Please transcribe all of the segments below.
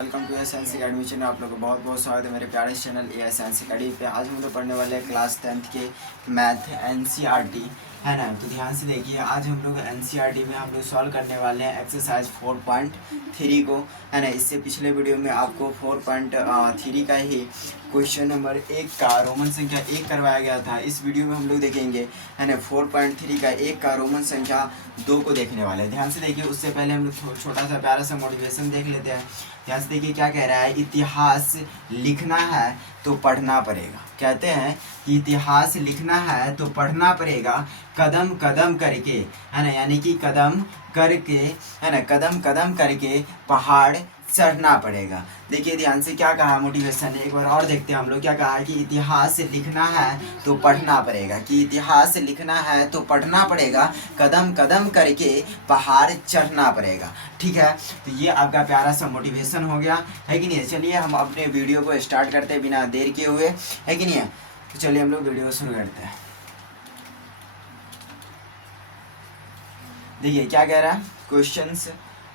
Welcome to science academy channel. आप लोगों का बहुत बहुत स्वागत है मेरे प्यारे चैनल साइंस अकेडमी पे। आज हम लोग पढ़ने वाले हैं क्लास 10th के मैथ एनसीईआरटी, है ना। तो ध्यान से देखिए, आज हम लोग एनसीईआरटी में हम लोग सॉल्व करने वाले हैं एक्सरसाइज 4.3 को, है ना। इससे पिछले वीडियो में आपको 4.3 का ही क्वेश्चन नंबर 1 का रोमन संख्या 1 करवाया गया था। इस वीडियो में हम लोग देखेंगे, है ना, 4.3 का 1 का रोमन संख्या 2 को देखने वाले हैं। ध्यान से देखिए, उससे पहले हम लोग छोटा सा प्यारा सा मोटिवेशन देख लेते हैं। ध्यान से देखिए क्या कह रहा है, इतिहास लिखना है तो पढ़ना पड़ेगा। कहते हैं कि इतिहास लिखना है तो पढ़ना पड़ेगा, कदम कदम करके, है ना, यानी कि कदम करके, है ना, कदम कदम करके पहाड़ चढ़ना पड़ेगा। देखिए ध्यान से क्या कहा मोटिवेशन ने, एक बार और देखते हैं हम लोग। क्या कहा है कि इतिहास लिखना है तो पढ़ना पड़ेगा, कि इतिहास लिखना है तो पढ़ना पड़ेगा, कदम कदम करके पहाड़ चढ़ना पड़ेगा। ठीक है, तो ये आपका प्यारा सा मोटिवेशन हो गया, है कि नहीं। चलिए हम अपने वीडियो को स्टार्ट करते हैं बिना देर किए हुए, है कि नहीं है। तो चलिए हम लोग वीडियो शुरू करते हैं। देखिए क्या कह रहा है क्वेश्चंस,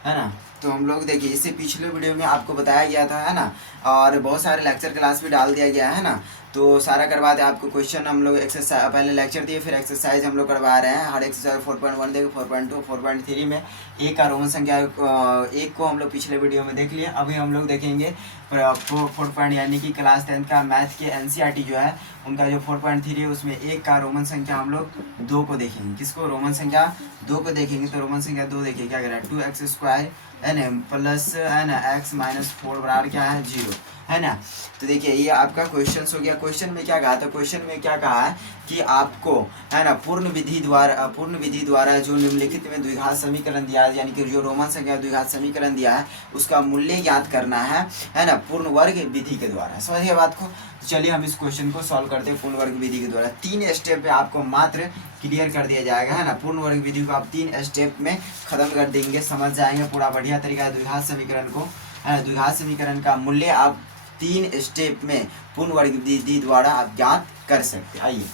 है ना। तो हम लोग देखिए, इससे पिछले वीडियो में आपको बताया गया था, है ना, और बहुत सारे लेक्चर क्लास भी डाल दिया गया है ना। तो सारा करवा दे आपको क्वेश्चन। हम लोग एक्सरसाइज पहले लेक्चर दिए, फिर एक्सरसाइज हम लोग करवा रहे हैं। हर एक्सरसाइज 4.1 देखो, 4.2 4.3 में एक का रोमन संख्या 1 को हम लोग पिछले वीडियो में देख लिए। अभी हम लोग देखेंगे 4 यानी कि क्लास 10 का मैथ के एनसीईआरटी जो है उनका जो 4.3 है उसमें 1 का रोमन संख्या हम लोग 2 को देखेंगे। किसको? रोमन संख्या 2 को देखेंगे। तो रोमन संख्या 2 देखिए क्या कह रहा है, 2x² है ना प्लस, है ना, x माइनस 4 बराबर क्या है 0, है ना। तो देखिए ये आपका क्वेश्चन हो गया। क्वेश्चन में क्या कहा था, क्वेश्चन में क्या कहा है कि आपको, है ना, पूर्ण विधि द्वारा जो निम्नलिखित में द्विघात समीकरण दिया है, यानी कि जो रोमन संख्या द्विघात समीकरण दिया है उसका मूल्य ज्ञात करना है ना, पूर्ण वर्ग विधि के द्वारा। समझिए बात को। तो चलिए हम इस क्वेश्चन को सॉल्व करते हैं पूर्ण वर्ग विधि के द्वारा। 3 स्टेप में आपको मात्र क्लियर कर दिया जाएगा, है ना। पूर्ण वर्ग विधि को आप 3 स्टेप में खत्म कर देंगे, समझ जाएंगे पूरा बढ़िया तरीका है द्विघात समीकरण को, है ना। द्विघात समीकरण का मूल्य आप 3 स्टेप में पूर्ण वर्ग विधि द्वारा आप ज्ञात कर सकते हैं। आइए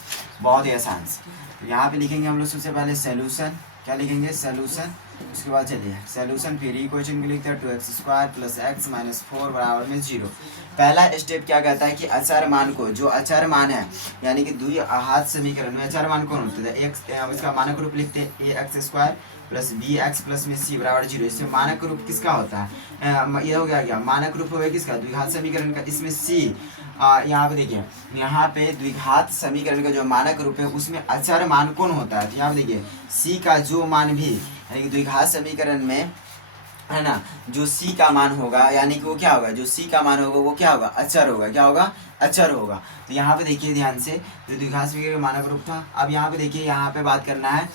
बहुत ही आसान से यहाँ पे लिखेंगे हम लोग सबसे पहले सोल्यूशन। क्या लिखेंगे? सोल्यूशन। उसके बाद चलिए सोल्यूशन, फिर इक्वेशन को लिखते हैं 2x² प्लस x माइनस 4 बराबर में 0। पहला स्टेप क्या कहता है कि अचर मान को, जो अचर मान है यानी कि द्विघात समीकरण में अचर मान कौन होता है, x, इसका मानक रूप लिखते हैं ax² प्लस bx प्लस में c बराबर 0। इससे मानक रूप किसका होता है, ये हो गया मानक रूप हो गया किसका, द्विघात समीकरण का। इसमें c, यहाँ पे देखिए, यहाँ पे द्विघात समीकरण का जो मानक रूप है उसमें अचर मान कौन होता है। तो यहाँ पे देखिए c का जो मान भी, यानी कि द्विघात समीकरण में, है ना, जो c का मान होगा यानी कि वो क्या होगा, जो c का मान होगा वो क्या होगा, अचर होगा। क्या होगा? अचर होगा। तो यहाँ पे देखिए ध्यान से, जो द्विघात समीकरण का मानक रूप था। अब यहाँ पे देखिए, यहाँ पे बात करना है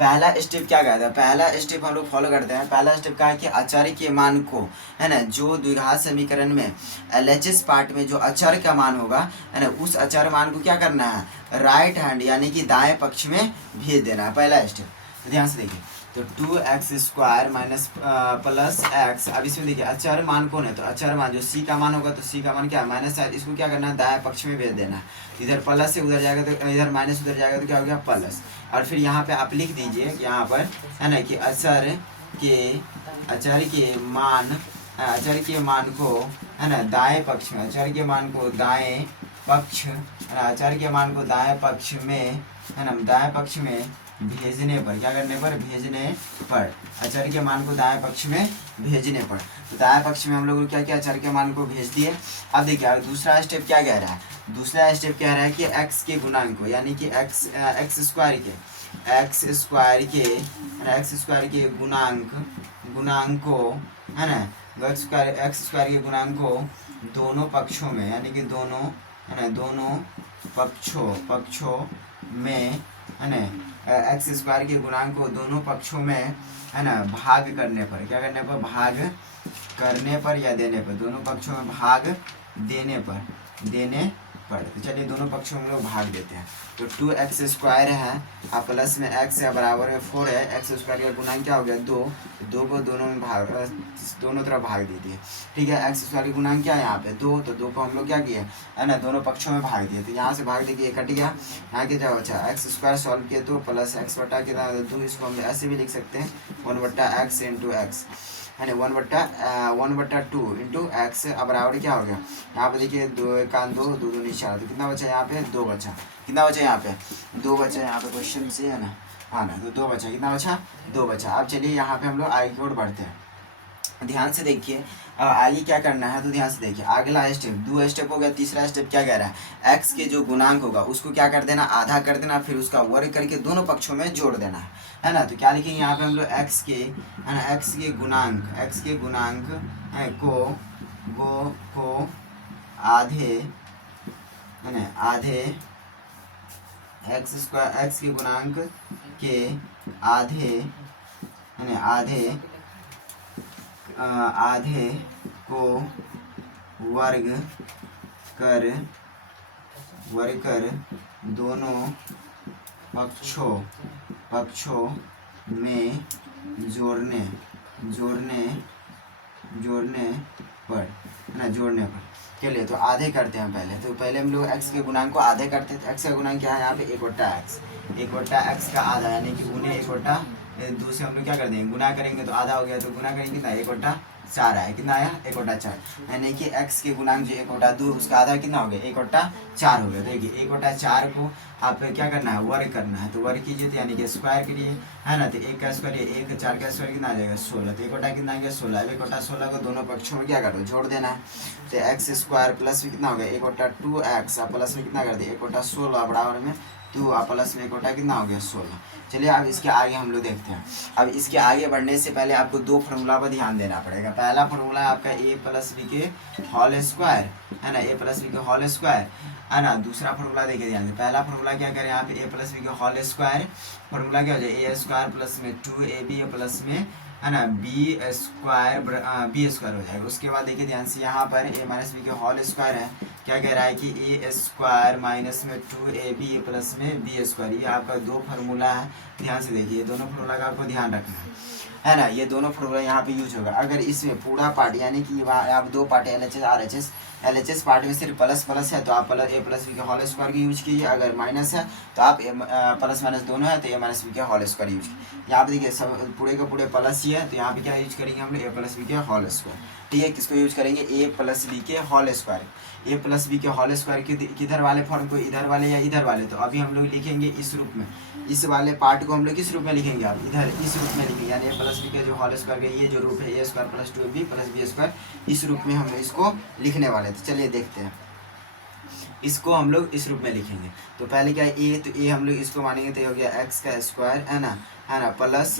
पहला स्टेप क्या कहता है। पहला स्टेप हम लोग फॉलो करते हैं। पहला स्टेप क्या है कि अचर के मान को, है ना, जो द्विघात समीकरण में LHS पार्ट में जो अचर का मान होगा, है ना, उस अचर मान को क्या करना है, राइट हैंड यानी कि दाएं पक्ष में भेज देना है। पहला स्टेप। तो ध्यान से देखिए, तो 2x² माइनस प्लस x। अब इसमें देखिए अचर मान कौन है, तो अचर मान जो c का मान होगा, तो c का मान क्या है, माइनस है। इसको क्या करना है, दाएं पक्ष में भेज देना है। इधर प्लस से उधर जाएगा तो इधर माइनस उधर जाएगा तो क्या हो गया, प्लस। और फिर यहाँ पे आप लिख दीजिए यहाँ पर, है ना, कि अचर के मान को, है ना, दाएं पक्ष में, अचर के मान को दाएं पक्ष, है ना, अचर के मान को दाएं पक्ष में, है ना, दाएं पक्ष में भेजने पर, क्या करने पर, भेजने पर, अचर के मान को दाएं पक्ष में भेजने पर। तो दाएं पक्ष में हम लोग क्या किया, अचर के मान को भेज दिए। अब देखिए दूसरा स्टेप क्या कह रहा है, दूसरा स्टेप कह रहा है कि x के गुणांक को, यानी कि x स्क्वायर के गुणांक को, है ना, x स्क्वायर के गुणांक को दोनों पक्षों में, यानी कि दोनों, है ना, दोनों पक्षों में, है ना, x² के गुणांक को दोनों पक्षों में, है ना, भाग करने पर, क्या करने पर, भाग करने पर या देने पर, दोनों पक्षों में भाग देने पर, तो चलिए दोनों पक्षों में लोग भाग देते हैं। तो 2x² है अब प्लस में x है बराबर में 4 है। x² का गुणांक क्या हो गया, 2। 2 को दोनों तरफ भाग दीजिए। ठीक है, x² का गुणांक क्या है यहाँ पे, 2। तो 2 को हम लोग क्या किए, है ना, दोनों पक्षों में भाग दिए। तो यहाँ से भाग देखिए कट गया, यहाँ के क्या बचा, x² सॉल्व किए तो प्लस x बटा कितना 2। इसको हम ऐसे भी लिख सकते हैं 1/x × x, है ना, 1/2 इंटू एक्स बराबर क्या हो गया यहाँ पे देखिए 2 1 2 2 2 4, तो कितना बचा यहाँ पे 2 बचा, कितना बचा यहाँ पे 2 बचा, यहाँ पे क्वेश्चन से है ना, हाँ ना, तो 2 बचा, कितना बचा 2 बचा। अब चलिए यहाँ पे हम लोग आगे की ओर बढ़ते हैं, ध्यान से देखिए आगे क्या करना है, तो ध्यान से देखिए अगला स्टेप 2 स्टेप हो गया, तीसरा स्टेप क्या कह रहा है, एक्स के जो गुणांक होगा उसको क्या कर देना, आधा कर देना, फिर उसका वर्ग करके दोनों पक्षों में जोड़ देना है ना। तो क्या लिखेंगे यहाँ पे हम लोग एक्स के है ना, एक्स के गुणांक को आधे है ना, आधे एक्स के गुणांक के आधे है ना, आधे को वर्ग कर दोनों पक्षों में जोड़ने पर है ना, जोड़ने पर चलिए तो आधे करते हैं पहले। तो पहले हम लोग x के गुणांक को आधे करते हैं, तो x का गुणांक क्या है यहाँ पे 1/x का आधा, यानी कि गुने 1/2 से हम लोग क्या कर देंगे, गुना करेंगे तो आधा हो गया, तो गुना करेंगे कितना 1/4 आया, कितना आया 1/4, यानी कि x के गुणांक जो 1/2 उसका आधा कितना हो गया 1/4 हो गया। देखिए 1/4 को आप क्या करना है, वर्ग करना है, तो वर्ग कीजिए, तो यानी कि स्क्वायर करिए है ना, तो 1 का स्क्वायर 1 4 का स्क्वायर कितना आ जाएगा 16, तो 1/4 कितना आ गया 16, 1/16 को दोनों पक्षों में क्या करो जोड़ देना है, तो एक्स स्क्वायर प्लस में कितना हो गया 1/2x, आप प्लस में कितना कर दिए 1/16 बराबर में 2, आप प्लस में 1/4 कितना हो गया 16। चलिए अब इसके आगे हम लोग देखते हैं। अब इसके आगे बढ़ने से पहले आपको 2 फार्मूला पर ध्यान देना पड़ेगा। पहला फार्मूला है आपका a + b के होल स्क्वायर है ना, a + b के होल स्क्वायर है ना। दूसरा फार्मूला देखिए ध्यान से, पहला फार्मूला क्या करें यहाँ पे a + b के होल स्क्वायर, फार्मूला क्या हो जाए a² प्लस में 2ab प्लस में है ना b² हो जाएगा। उसके बाद देखिए ध्यान से यहाँ पर a - b के होल स्क्वायर है, क्या कह रहा है कि a² माइनस में 2ab प्लस में b², ये आपका 2 फार्मूला है। ध्यान से देखिए दोनों फार्मूला का आपको ध्यान रखना है ना, ये दोनों फार्मूला यहाँ पे यूज होगा। अगर इसमें पूरा पार्ट यानी कि आप 2 पार्ट LHS पार्ट में सिर्फ प्लस है तो आप a + b के होल स्क्वायर की यूज कीजिए, अगर माइनस है तो आप प्लस माइनस दोनों है तो a - b के होल स्क्वायर यूज कीजिए। यहाँ पे देखिए सब पूरे के पूरे प्लस ही है, तो यहाँ पे क्या यूज करेंगे हम लोग a + b के होल स्क्वायर, ठीक है। किसको यूज करेंगे a + b के होल स्क्वायर, a + b के होल स्क्वायर किधर वाले फॉर्म को, इधर वाले या इधर वाले, तो अभी हम लोग लिखेंगे इस रूप में, इस वाले पार्ट को हम लोग किस रूप में लिखेंगे, आप इधर इस रूप में लिखेंगे, यानी a + b के जो होल स्क्वायर का ये जो रूप है a² + 2ab + b², इस रूप में हम इसको लिखने वाले। तो चलिए देखते हैं, इसको हम लोग इस रूप में लिखेंगे। तो पहले क्या है a, तो a हम लोग इसको मानेंगे तो ये हो गया x² है ना प्लस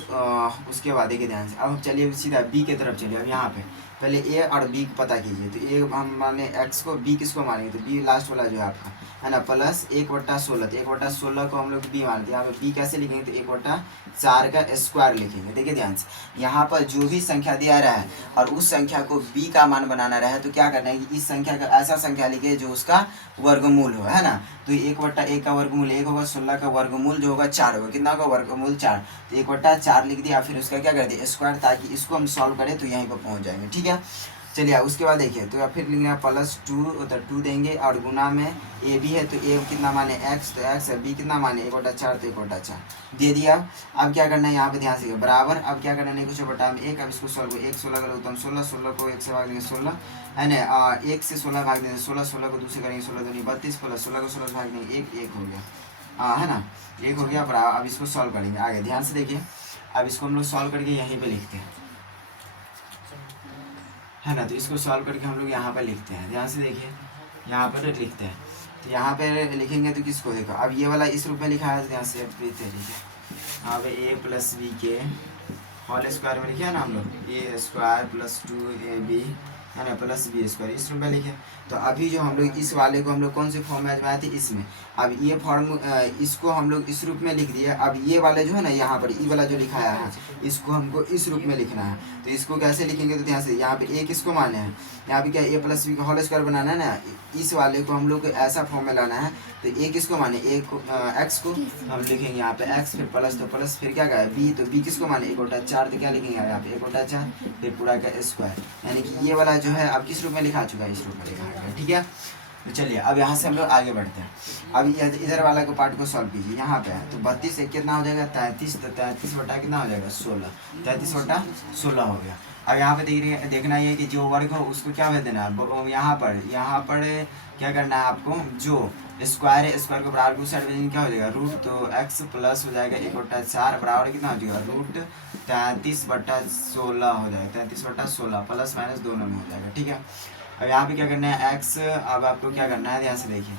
उसके बाद देखिए ध्यान से, अब चलिए सीधा b की तरफ चलिए। अब यहाँ पे पहले a और b को पता कीजिए, तो a हम माने x को, b किसको मानेंगे, तो b लास्ट वाला जो है आपका है ना, प्लस 1/16, तो 1/16 को हम लोग b मानते हैं। यहाँ पे b कैसे लिखेंगे, तो 1/4 का स्क्वायर लिखेंगे। देखिए ध्यान से, यहाँ पर जो भी संख्या दिया रहा है और उस संख्या को b का मान बनाना रहा है, तो क्या करना है कि इस संख्या का ऐसा संख्या लिखे जो उसका वर्गमूल हो, है ना। तो 1/1 का वर्गमूल 1 होगा, 16 का वर्गमूल जो होगा 4 होगा, कितना होगा वर्गमूल 4, तो 1/4 लिख दिया, फिर उसका क्या कर दिया स्क्वायर, ताकि इसको हम सॉल्व करें तो यहीं पर पहुंच जाएंगे, ठीक है। चलिए उसके बाद देखिए, तो फिर लिखना +2 तो 2 देंगे, और गुना में a भी है तो a कितना माने x, तो x है, b कितना माने 1/4, तो 1/4 दे दिया। अब क्या करना है यहाँ पे ध्यान से बराबर, अब क्या करना है कुछ बटा में 1, अब इसको सॉल्व 1 16 करो तो 16, 16 को 1 से भाग देंगे 16 है ना, 1 से 16 भाग देंगे 16, 16 को दूसरे करेंगे 16 दूनी 32 प्लस 16 को 16 से भाग देंगे 1 हो गया, है ना 1 हो गया बराबर। अब इसको सॉल्व करेंगे आगे, ध्यान से देखिए, अब इसको हम लोग सॉल्व करके यहीं पे लिखते हैं, है ना। तो इसको सॉल्व करके हम लोग यहाँ पर लिखते हैं, ध्यान से देखिए यहाँ पर लिखते हैं। तो यहाँ पे लिखेंगे तो किसको देखो, अब ये वाला इस रूप में लिखा है, तो ध्यान से लिखते हैं, यहाँ पे a + b के होल स्क्वायर में लिखे है ना हम लोग, a² + 2ab है ना प्लस b², इस रूप में लिखे। तो अभी जो हम लोग इस वाले को हम लोग कौन से फॉर्म में आजमाए थे, इसमें, अब ये फॉर्म इसको हम लोग इस रूप में लिख दिए। अब ये वाले जो है ना यहाँ पर ये वाला जो लिखाया है, इसको हमको इस रूप में लिखना है। तो इसको कैसे लिखेंगे, तो ध्यान से यहाँ पे a किसको माने हैं, यहाँ पे क्या a + b का होल स्क्वायर बनाना है ना, इस वाले को हम लोग को ऐसा फॉर्म में लाना है। तो a किसको माने, x को हम लिखेंगे यहाँ पे x, फिर प्लस तो प्लस, फिर क्या कहा b, तो b किसको माने 1/4, तो क्या लिखेंगे यहाँ पे 1/4 फिर पूरा का स्क्वायर, यानी कि ये वाला जो है अब किस रूप में लिखा चुका है, इस रूप में लिखा है, ठीक है। तो चलिए अब यहाँ से हम लोग आगे बढ़ते हैं। अब इधर वाला को पार्ट को सॉल्व कीजिए, यहाँ पे है तो 32 एक कितना हो जाएगा 33, तो 33 बटा कितना हो जाएगा 16, 33 बटा 16 हो गया। अब यहाँ पे देखना ये कि जो वर्ग हो उसको क्या भेज देना है, यहाँ पर क्या करना है आपको, जो स्क्वायर है स्क्वायर को बराबर उस साइड भेजेंगे क्या हो जाएगा रूट, तो एक्स प्लस हो जाएगा 1/4 बराबर कितना हो जाएगा रूट 33/16 हो जाएगा, 33/16 प्लस माइनस दोनों में हो जाएगा। ठीक है, अब यहाँ पे क्या करना है एक्स, अब आपको क्या करना है ध्यान से देखिए,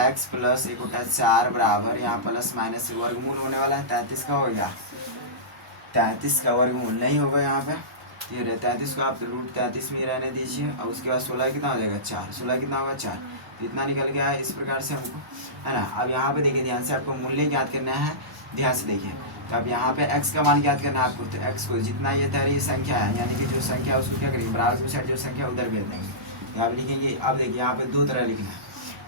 एक्स प्लस 1/4 बराबर यहाँ प्लस माइनस वर्गमूल होने वाला है 33 का हो गया, 33 का वर्गमूल नहीं होगा यहाँ पे, ये 33 को आप रूट 33 में रहने दीजिए, और उसके बाद 16 कितना हो जाएगा 4, 16 कितना होगा 4, इतना निकल गया है इस प्रकार से हमको, है ना। अब यहाँ पे देखिए ध्यान से आपको मूल्य ज्ञात करना है, ध्यान से देखिए, तो अब यहाँ पे x का मान ज्ञात करना है आपको, तो x को जितना ये तहरी संख्या है यानी कि जो संख्या है उसको क्या करेंगे बराबर की साइड जो संख्या उधर भेज देंगे, यहाँ पे लिखेंगे। अब देखिए यहाँ पे दो तरह लिखना है,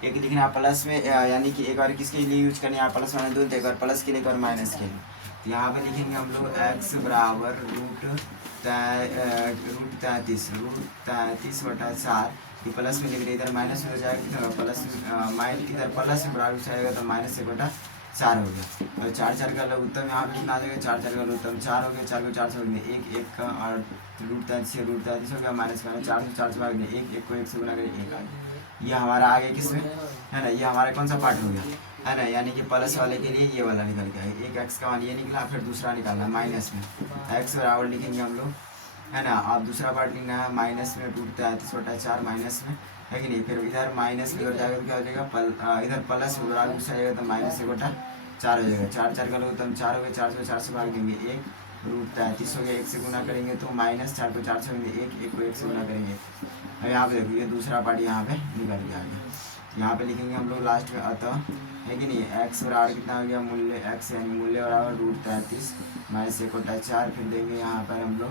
एक लिखना है प्लस में यानी कि एक बार किसके लिए यूज करना है प्लस माइनस दो, एक बार प्लस के लिए एक बार माइनस के लिए, तो यहाँ पे लिखेंगे हम लोग x बराबर रूट 33/4, ये प्लस में लिख रहे इधर माइनस हो जाएगा, प्लस इधर प्लस में बराबर जाएगा तो माइनस 1/4 हो गया, और 4 का लघुत्तम यहाँ पे कितना आ जाएगा 4 का लघुत्तम 4 हो गया, 4 को 4 से भाग दें 1 का, और रूट 33 हो गया माइनस 4 से भाग दें 1 को 1 से गुना करें 1 आ गया, ये हमारा आ गया किसमें, है ना, ये हमारा कौन सा पार्ट हो गया, है ना, यानी कि प्लस वाले के लिए ये वाला निकल गया, एक एक्स का मान ये निकला, फिर दूसरा निकालना माइनस में, एक्स बराबर लिखेंगे हम लोग, है ना। आप दूसरा पार्ट लिखना है माइनस में रूट 33/4 माइनस में, है कि नहीं, फिर इधर माइनस निकल जाएगा तो क्या हो जाएगा इधर प्लस बराबर दूसरा जाएगा तो माइनस 1/4 हो जाएगा, 4 का लघुत्तम 4 हो गया, 4 को 4 से भाग देंगे 1, रूट 33 हो गया, 1 से गुना करेंगे तो माइनस 4 को 4 से भाग देंगे 1, 1 को 1 से गुना करेंगे। अब यहाँ पे देखो ये दूसरा पार्ट यहाँ पे निकल के आ गया, यहाँ पे लिखेंगे हम लोग लास्ट में अतः, है कि नहीं, एक्स बराबर कितना हो गया मूल्य एक्स यानी मूल्य बराबर रूट 33 माइनस 1/4, फिर देंगे यहाँ पर हम लोग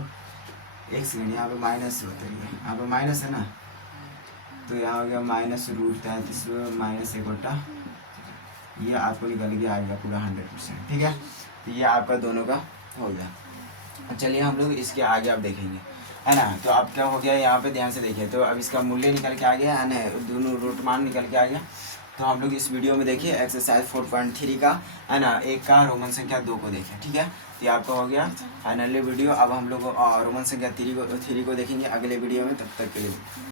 एक सेकेंड, यहाँ पे माइनस होता है, यहाँ पे माइनस है ना, तो यहाँ हो गया माइनस रूट 33 माइनस 1/, ये आपको निकल के आएगा पूरा 100%। ठीक है, तो ये आपका दोनों का हो गया। चलिए हम लोग इसके आगे आप देखेंगे, है ना। तो अब क्या हो गया यहाँ पे ध्यान से देखिए, तो अब इसका मूल्य निकल के आ गया, है ना, दोनों रूट मान निकल के आ गया। तो हम लोग इस वीडियो में देखिए एक्सरसाइज 4.3 का, है ना, एक का रोमन संख्या 2 को देखें। ठीक है, ये आपका हो गया फाइनली वीडियो। अब हम लोग रोमन संख्या 3 को देखेंगे अगले वीडियो में, तब तक के लिए।